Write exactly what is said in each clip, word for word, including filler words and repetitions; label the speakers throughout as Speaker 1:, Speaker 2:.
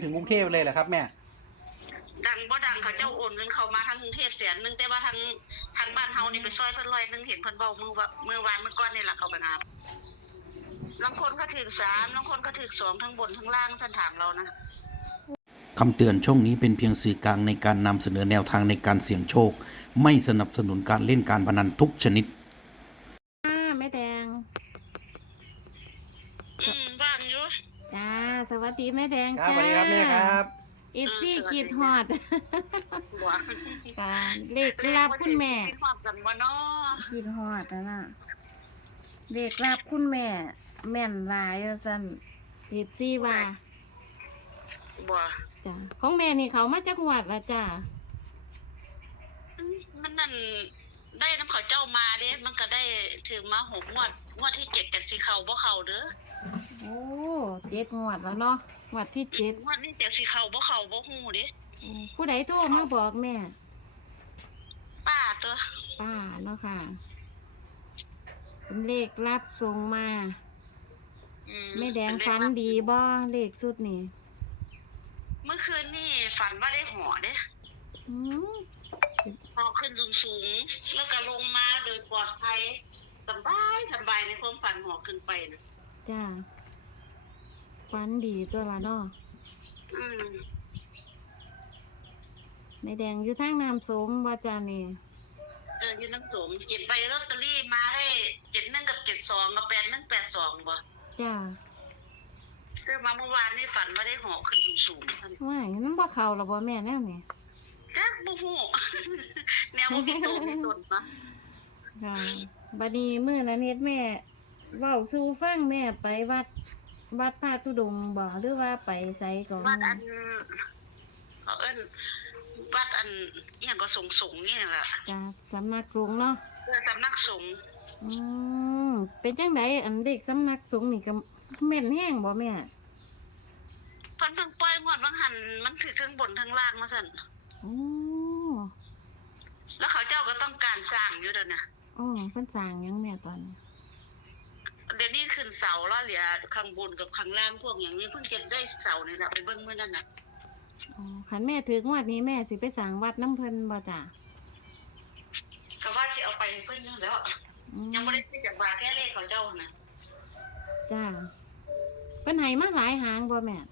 Speaker 1: ถึงกรุงเทพเลยเหรอครับแม่
Speaker 2: ดังบ่ดังเขาเจ้าโอนเงินเขามาทางกรุงเทพแสนนึงแต่ว่าทางทางบ้านเฮานี่ไปซอยเพิ่นร้อยนึงเห็นเพิ่นเว้ามือว่ามือวานเมื่อก่อนนี่ล่ะเขาไปนาบางคนก็ถึงสามบางคนก็ถึงสองทั้งบนทั้งล่างท่านถามเรานะ
Speaker 1: คำเตือนช่องนี้เป็นเพียงสื่อกลางในการนำเสนอแนวทางในการเสี่ยงโชคไม่สนับสนุนการเล่นการพนันทุกชนิด
Speaker 3: จ้าแม่แดง
Speaker 2: อืมว่างอยู่
Speaker 3: จ้าสวัสดีแม่แดง
Speaker 1: ครับ
Speaker 3: จ้า
Speaker 1: สวัสดีครับแม่ครับ
Speaker 3: เอฟซีขีดฮอด
Speaker 2: หัว
Speaker 3: จ้าเลขรับคุณแม่
Speaker 2: คิดฮอดกันบ่เนาะ
Speaker 3: ขีดฮอดนะน่ะเลขรับคุณแม่ แม่นหลายสั่นเอฟซีว่า
Speaker 2: บ่
Speaker 3: จ้าของแม่นี่เขามาจากหวัดละจ้า
Speaker 2: มันนั่นได้น้ำเขาเจ้ามาเด้มันก็ได้ถึงมาหกงวดงวดที่เจ็ดกันสิเข้าบ่เข้าเด้อ
Speaker 3: โอ้เจ็ดงวดแล้วเนาะงวดที่เจ็ด
Speaker 2: งวดนี้แต่สิเข้าบ่เข้าบ่ฮู้เด้
Speaker 3: ผู้ใดโทรมาบอกแม่
Speaker 2: ป้าตัว
Speaker 3: ป้าเนาะค่ะเป็นเลขรับส่งมาแม่แดงฟันดีบ่เลขสุดนี่
Speaker 2: เมื่อคืนนี่ฝันว่าได้หอเด้
Speaker 3: อืม
Speaker 2: หอขึ้นสูงๆแล้วก็ลงมาโดยปลอดภัยสบายสบายในความฝันหอขึ้นไปนะ
Speaker 3: จ้าฟันดีตัวละเนาะ
Speaker 2: อืม
Speaker 3: แม่แดงอยู่ทางน้ำสมบ่จ้านี่
Speaker 2: เอออยู่น้ำสมเก็บใบลอตเตอรี่มาได้เจ็ดหนึ่งกับเจ็ดสองกับแปดหนึ่งแปดสองบ่
Speaker 3: จ้า
Speaker 2: คือมาเมื่อวานนี่ฝันว่าได้หอขึ้นสูง
Speaker 3: ๆว่าอย่างนั้นบ่เข้าหรอบ่แม่แน่นี่
Speaker 2: จักบ่ฮู้แนวบ่มีตัวมีตนนะ
Speaker 3: ค่ะบัดนี้มื้อนั้นเฮ็ดแม่เว้าสู่ฟังแม่ไปวัดวัดพระธุดงค์บ่หรือว่าไปไสก่อน
Speaker 2: วัดอันเขาเอิ้นวัดอันอหยังก็สงสงนี่แหละ
Speaker 3: จ้าสำนักสงฆ์เนาะ
Speaker 2: เออสำนักสงฆ์
Speaker 3: อืมเป็นจังไดอันเด็กสำนักสงฆ์นี่ก็แม่นแฮงบ่แม่
Speaker 2: เพิ่นเพิ่งปล่อยงวดบางหันมันถือทั้งบนทั้งล่างมาซั่น
Speaker 3: โอ้
Speaker 2: แล้วเขาเจ้าก็ต้องการสร้างอยู่เด้อเนี่ย
Speaker 3: อ๋อเพิ่นสร้างหยังแม่ตอนนี้
Speaker 2: เดี๋ยวนี้ขึ้นเสาแล้วเหลือข้างบนกับข้างล่างพวกอย่างนี้เพิ่งจะได้เสานี่แหละไปเบิ่งมื้อนั้นน่ะ
Speaker 3: อ๋อคันแม่ถืองวดนี้แม่สิไปสร้างวัดน้ำเพิ่นบ่จ้ะ
Speaker 2: ก็ว่าสิเอาไปเพิ่นอยู่แล้วยังบ่ได้ซื้อจากบาทแค่เลขเขาเจ้าน่ะ
Speaker 3: จ้าเพิ่นให้มาหลายหางบ่แม่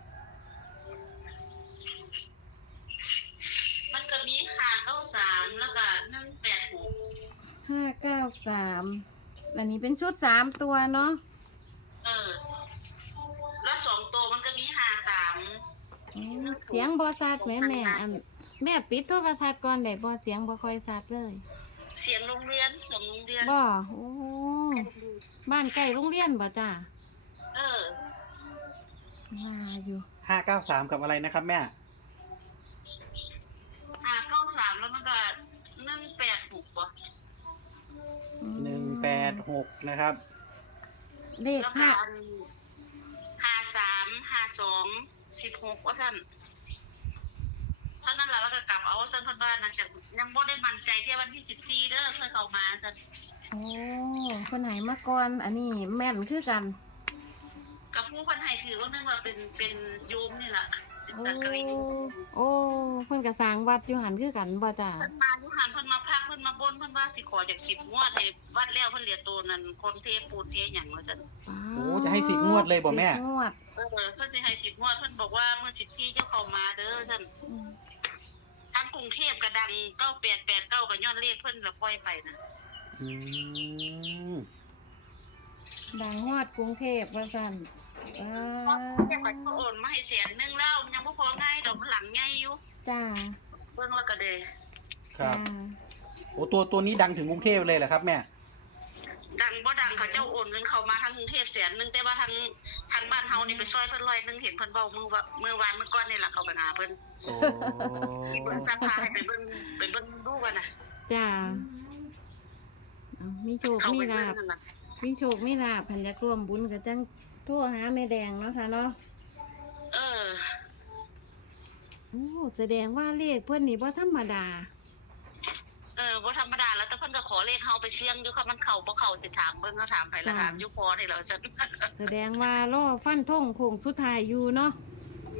Speaker 2: มันก็มีห้าเก้าสามแล้วก็หนึ่งแปดหก
Speaker 3: ห้าเก้าสามอันนี้เป็นชุดสามตัวเนาะ
Speaker 2: เออแล้วสองตัวมันก็มีห้าสาม
Speaker 3: เสียงบ่ชัดแม่แม่อันแม่ปิดโทรศัพท์ก่อนได้บ่เสียงบ่ค่อยชัดเลย
Speaker 2: เสียงโรงเรียนเสียงโรงเรียน
Speaker 3: บ่โอ้บ้านใกล้โรงเรียนบ่จ้า
Speaker 2: เออ
Speaker 3: มาอยู่
Speaker 1: ห้าเก้าสามกับอะไรนะครับแม่
Speaker 2: ห้าเก้าสามแล้วมันก็หนึ่งแปดหกป่ะ
Speaker 1: หนึ่งแปดหกนะครับ
Speaker 3: เลขห้า
Speaker 2: ห้าสามห้าสองสิบหกว่าท่านเท่านั้นแหละแล้วก็กลับเอาท่านพันบ้านนะจากยังบ่ได้มั่นใจที่วันที่สิบสี่เด้อเคยเข้ามาท่าน
Speaker 3: โอ้คนไหนมาก่อนอันนี้แม่นคือกัน
Speaker 2: กับผู้คนไทยถือว่านึกว่าเป็นเป็นโยมนี่แหละ
Speaker 3: โอ้โอ้เพิ่นก็สร้างวัดอยู่หันคือกันบ่จ้า
Speaker 2: เพิ่นมาอยู่หันเพิ่นมาพักเพิ่นมาบนเพิ่นว่าสิขอจากสิบงวดให้วัดแล้วเพิ่นเหลือตัวนั้นคนเทปูนเทหยังว่าซั่น
Speaker 1: โอ้จะให้สิบงวดเลยบ่แม่
Speaker 3: งวด
Speaker 2: เออเพิ่นสิให้สิบงวดเพิ่นบอกว่าเมื่อสิบสี่เจ้าเข้ามาเด้อซั่นทางกรุงเทพก็ดังเก้าแปดแปดเก้าก็ย้อนเลขเพิ่นละปล่อยไปนะ
Speaker 1: อืม
Speaker 3: ดังงวดกรุงเทพว่าซั่นเออ
Speaker 2: เจ้าก็โอนมาให้แสนนึงแล้วยังบ่พอง่ายดอกหลังใหญ่อยู่
Speaker 3: จ้า
Speaker 2: เบิ่งแล้วก็เด้
Speaker 1: ครับโอ้ตัวตัวนี้ดังถึงกรุงเทพเลยเหรอครับแม่
Speaker 2: ดังบ่ดังเขาเจ้าโอนเงินเขามาทางกรุงเทพแสนนึงแต่ว่าทางทางบ้านเฮานี่ไปซอยเพิ่นร้อยนึงเห็นเพิ่นเว้ามือว่ามื้อวานมื้อก่อนนี่ล่ะเขาไปหาเพิ่น
Speaker 1: โอ้
Speaker 2: ที่เพิ่นสัมภาษณ์ให้ไปเบิ่งไปเบิ่งดูกันน่ะ
Speaker 3: จ้าเอามีโชคมีลาภมีโชคมีลาภเพิ่นอยากร่วมบุญก็จังโทรหาแม่แดงเนาะค่ะเนาะ
Speaker 2: เออ
Speaker 3: โอ้แสดงว่าเลขเพิ่นนี่บ่ธรรมดา
Speaker 2: เออบ่ธรรมดาแล้วแต่เพิ่นก็ขอเลขเฮาไปเสี่ยงอยู่ค่ะมันเข้าบ่เข้าสิถามเบิ่งเขาถามไผละถามอยู่พอนี่แล้วจัง
Speaker 3: แสดงว่ารอฟันธงโค้งสุดท้ายอยู่เนาะ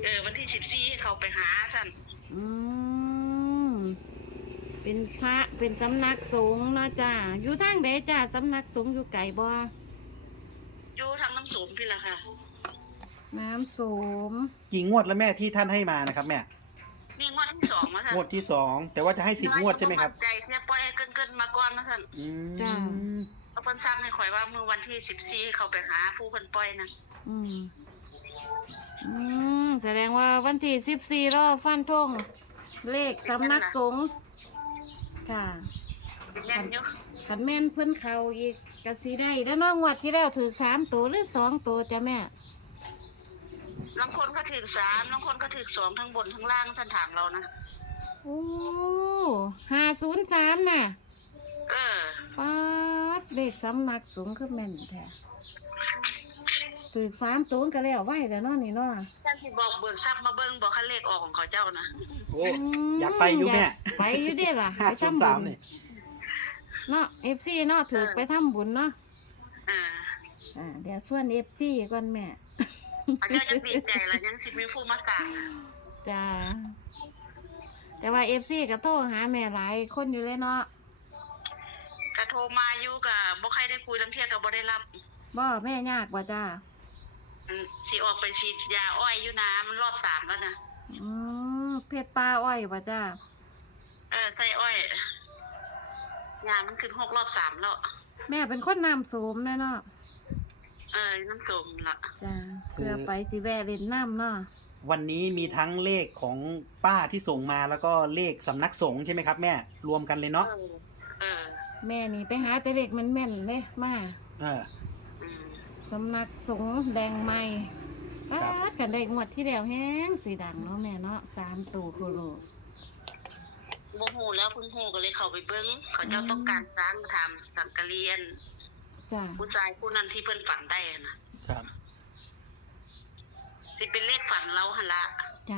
Speaker 2: เออวันที่สิบสี่ให้เขาไปหาท่าน
Speaker 3: อืมเป็นพระเป็นสำนักสงฆ์เนาะจ้าอยู่ทางใดจ้าสำนักสงฆ์อยู่ไกลบ่
Speaker 2: อยู่ทางน้ำสูงพี่ละค่ะ
Speaker 3: น้ำโสม
Speaker 4: กี่งวดแล้วแม่ที่ท่านให้มานะครับแม่
Speaker 2: มีงวดที่สองมาท่าน
Speaker 4: งวดที่สองแต่ว่าจะให้สิบงวดใช่ไหมครับ
Speaker 2: ใจเนี่ยปล่อยให้เกินๆมาก่อนนะท่าน
Speaker 4: อืม
Speaker 3: จ้า
Speaker 2: เอาเพิ่นสร้างให้ข่อยว่าเมื่อวันที่สิบสี่เขาไปหาผู้เพิ่นปล่อยนะ
Speaker 3: อืมอืมแสดงว่าวันที่สิบสี่รอบฟันธงเลขสำนักสงฆ์ค่ะ
Speaker 2: เป็นแน่นอยู่
Speaker 3: ขันแม่นเพิ่นเขาอีกกสีได้แล้วเน้องวัดที่แล้วถือสามตัวหรือสองตัวจ้ะแม่
Speaker 2: บางคนก็ถึงสามบางคนก็ถึงสองทั้งบนทั้งล่างท่านถามเรานะ
Speaker 3: โอ้ห้าศูนย์สามน่ะ
Speaker 2: เออ
Speaker 3: ป๊าดเลขสำนักสงฆ์คือแม่นแท้ถือสามตัวก็แล้วไหวแล้วเนาะนี่เนาะ
Speaker 2: ท่านที่บอกเบิกทรัพย์มาเบิ่งบอกคันเลขออกของเขาเจ้านะ
Speaker 4: โอ้อยากไปอยู่แม่
Speaker 3: ากไปอยู่เด้ล่ะ
Speaker 4: ห้า
Speaker 3: ไป
Speaker 4: ศูนย์
Speaker 3: ทำ
Speaker 4: สา
Speaker 3: บุ
Speaker 4: ม
Speaker 3: ญ
Speaker 4: นี่
Speaker 3: เนาะเอฟซีเนาะถือไปทำบุญเนาะ
Speaker 2: อ่า
Speaker 3: อ่าเดี๋ยวส่วนเอฟซีก่อนแม่
Speaker 2: เขาเจ้าจะดีใจแล้วยังสิมีผู้มาสั่ง
Speaker 3: จ้าแต่ว่าเอฟซีก็โทรหาแม่หลายคนอยู่เลยเนาะ
Speaker 2: กระโทรมาอยู่กับบ่ใครได้คุยทั้งเที่ยกับบ่ได้รับ
Speaker 3: บ่แม่ยากกว่าจ้า
Speaker 2: อืมสิออกไปฉีดยาอ้อยอยู่น้ำมันรอบสามแล้วนะ
Speaker 3: อืมเพชรปลาอ้อยว่าจ้า
Speaker 2: เออใส่อ้อยยามันขึ้นหกรอบสามแล้ว
Speaker 3: แม่เป็นคนน้ำโสมเลยเนาะ
Speaker 2: เออน้ำส้มละ
Speaker 3: จ้าเพื่อไปสิแวะเล่นน้ำเนาะ
Speaker 4: วันนี้มีทั้งเลขของป้าที่ส่งมาแล้วก็เลขสำนักสงฆ์ใช่ไหมครับแม่รวมกันเลยเนาะ
Speaker 2: เออเออ
Speaker 3: แม่นี่ไปหาแต่เด็กมันแม่นๆเลยมา
Speaker 4: เออ
Speaker 2: อืม
Speaker 3: สำนักสงฆ์แดงใหม่
Speaker 4: ครั
Speaker 3: ป้า
Speaker 4: บ
Speaker 3: ดกันได้งวดที่แล้วแห้งสีดังเนาะแม่เนาะสามตัวโคโล
Speaker 2: โมโหแล้วคุณโหก็เลยเข้าไปเบิ้งเขาเจ้าต้องการสร้างทำสังกะเรียน
Speaker 3: จ้า
Speaker 2: ผู้ชายผู้นั้นที่เพิ่นฝันได้อะนะครับ สิเป็นเลขฝันเราหนละ
Speaker 3: จ้า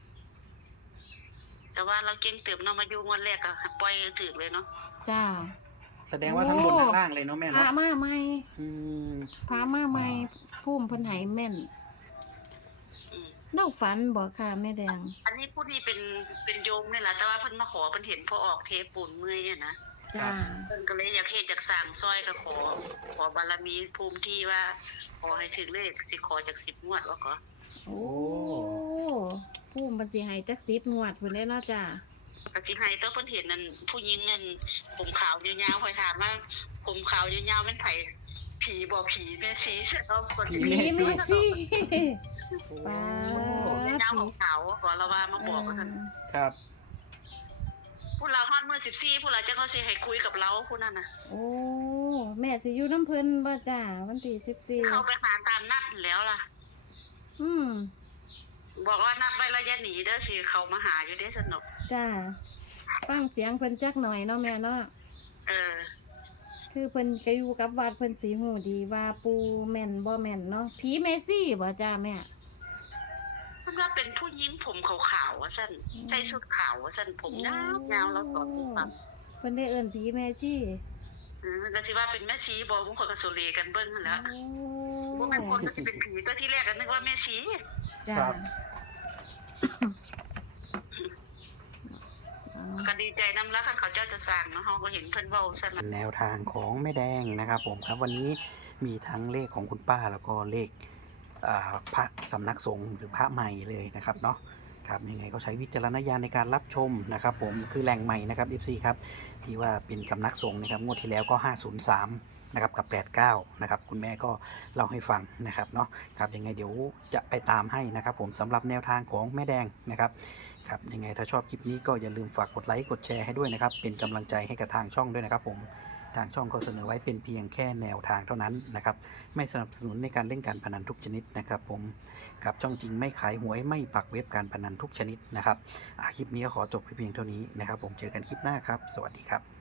Speaker 2: แต่ว่าเราเก่งเติมเนาะมาอยู่งวดแรกก็ปล่อยถือเลยเนาะ
Speaker 3: จ้า
Speaker 4: แสดงว่าทั้งบนทั้งล่างเลยเนาะแม่
Speaker 3: พา
Speaker 4: เนาะ
Speaker 3: มาใหม่
Speaker 4: อืม
Speaker 3: พามาใหม่พุ่มเพิ่นไหแม่น
Speaker 2: อืม
Speaker 3: เล่าฝันบอกค่ะแม่แดง
Speaker 2: อันนี้ผู้ที่เป็นเป็นโยมนี่แหละแต่ว่าเพิ่นมาขอเพิ่นเห็นพอออกเทปปูนเมื่อยอะนะ
Speaker 3: จ้า
Speaker 2: เพิ่นก็เลยอยากเฮ็ดจากสร้างซอยก็ขอ ขอบารมีภูมิที่ว่า ขอให้ถึงเลขสิขอจากสิบงวดว่าก็
Speaker 3: โอ้พุ่มเพิ่นสิให้จักสิบงวดเพิ่นได้เนาะจ้า
Speaker 2: ก็สิให้แต่เพิ่นเห็นนั่นผู้หญิงนั่นผมขาวยาวๆค่อยถามว่าผมขาวยาวๆมันไผผีบ่ผีแม่ชีเอาคน
Speaker 3: ผี
Speaker 2: นี้
Speaker 3: แม่สิปา
Speaker 2: เจ้าของเขาขอเราว่ามาบอกว่าซั่น
Speaker 4: ครับ
Speaker 2: ผู้เราฮอดมื้อสิบสี่ผู้เราจะเขาสิให้คุยกับเราผู้นั้นน่ะ
Speaker 3: โอ้แม่สิอยู่น้ำเพิ่นบ่จ้าวันที่สิบสี่
Speaker 2: เขาไปหาตามนัดแล้วล่ะ
Speaker 3: อืม
Speaker 2: บอกว่านัดไว้แล้วอย่าหนีเด้อสิเขามาหาอยู่เด้สนุก
Speaker 3: จ้าฟังเสียงเพิ่นจักหน่อยเนาะแม่เนาะ
Speaker 2: เออ
Speaker 3: คือเพิ่นก็อยู่กับวัดเพิ่นสีหูดีว่าปูแม่นบ่แม่นเนาะผีเมซี่บ่จ้าแม่
Speaker 2: เพิ่นว่าเป็นผู้หญิงผมขาวๆว่าซั่นใส่ชุดขาวว่าซั่นผมยาวๆแล้วตอนนี้ฟัง
Speaker 3: เพิ่นได้เอิ้นผีเมซี่
Speaker 2: เออก็สิว่าเป็นแม่ชีบ่บางคนก็โซเลกันเบิ่งนั่นแหละ
Speaker 3: โอ้
Speaker 2: บ่แม่นคนก็สิเป็นผีตัวที่แรกก็นึกว่าแม่ชี
Speaker 3: จ้า
Speaker 4: ครับ
Speaker 2: ก็ดีใจนำแล้วคันเขาเจ้าจะสร้างเนาะเฮาก็เห็นเพิ่นเว้าซั่นน่ะ
Speaker 1: แนวทางของแม่แดงนะครับผมครับวันนี้มีทั้งเลขของคุณป้าแล้วก็เลขอ่าพระสำนักสงฆ์หรือพระใหม่เลยนะครับเนาะครับยังไงก็ใช้วิจารณญาณในการรับชมนะครับผมคือแหล่งใหม่นะครับ เอฟ ซี ครับที่ว่าเป็นสำนักสงฆ์นะครับงวดที่แล้วก็ห้าศูนย์สามนะครับกับแปดเก้านะครับคุณแม่ก็เล่าให้ฟังนะครับเนาะครับยังไงเดี๋ยวจะไปตามให้นะครับผมสำหรับแนวทางของแม่แดงนะครับครับยังไงถ้าชอบคลิปนี้ก็อย่าลืมฝากกดไลค์กดแชร์ให้ด้วยนะครับเป็นกำลังใจให้กับทางช่องด้วยนะครับผมทางช่องก็เสนอไว้เป็นเพียงแค่แนวทางเท่านั้นนะครับไม่สนับสนุนในการเล่นการพนันทุกชนิดนะครับผมกับช่องจริงไม่ขายหวยไม่ปักเว็บการพนันทุกชนิดนะครับอ่ะคลิปนี้ก็ขอจบไปเพียงเท่านี้นะครับผมเจอกันคลิปหน้าครับสวัสดีครับ